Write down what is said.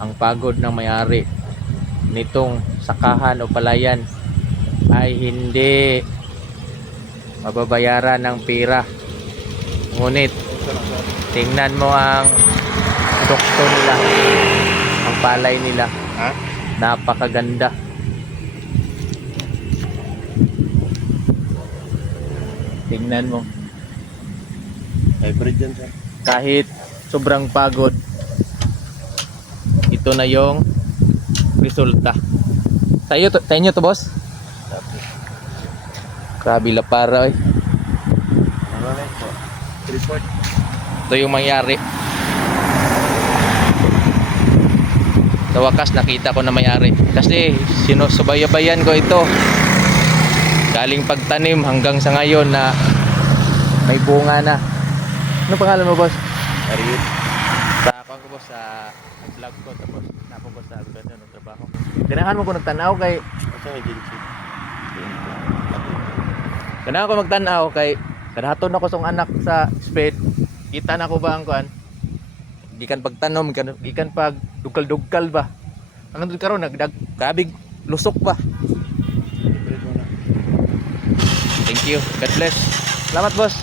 ang pagod ng may-ari nitong sakahan o palayan ay hindi mababayaran ng pera. Ngunit tingnan mo ang tukso nila, ang palay nila, Ha? napakaganda. Tingnan mo, Hybrid yan, sir. kahit sobrang pagod, ito na yung resulta. Sa inyo to boss? Grabe la para eh. Ano na po? Report. Ito yung mangyari. Sa wakas nakita ko na may-ari. Kasi sinusubayabayan ko ito. Galing pagtanim hanggang sa ngayon na may bunga na. Ano pangalan mo boss? Ariit. Sa ako boss sa vlog ko tapos napo ko sa ganun ng trabaho. Ganahan mo ko nagtanaw kay Asa may agency? ganahan ko magtanaw kay kanahaton ako song anak sa speed. Kita na ko ba ang kuan? Gikan pagtanom, gikan pag dugkal-dugkal ba. Ang nandun karon nagdag kabig lusok ba. Hybrid mo na. Thank you. God bless. Salamat boss.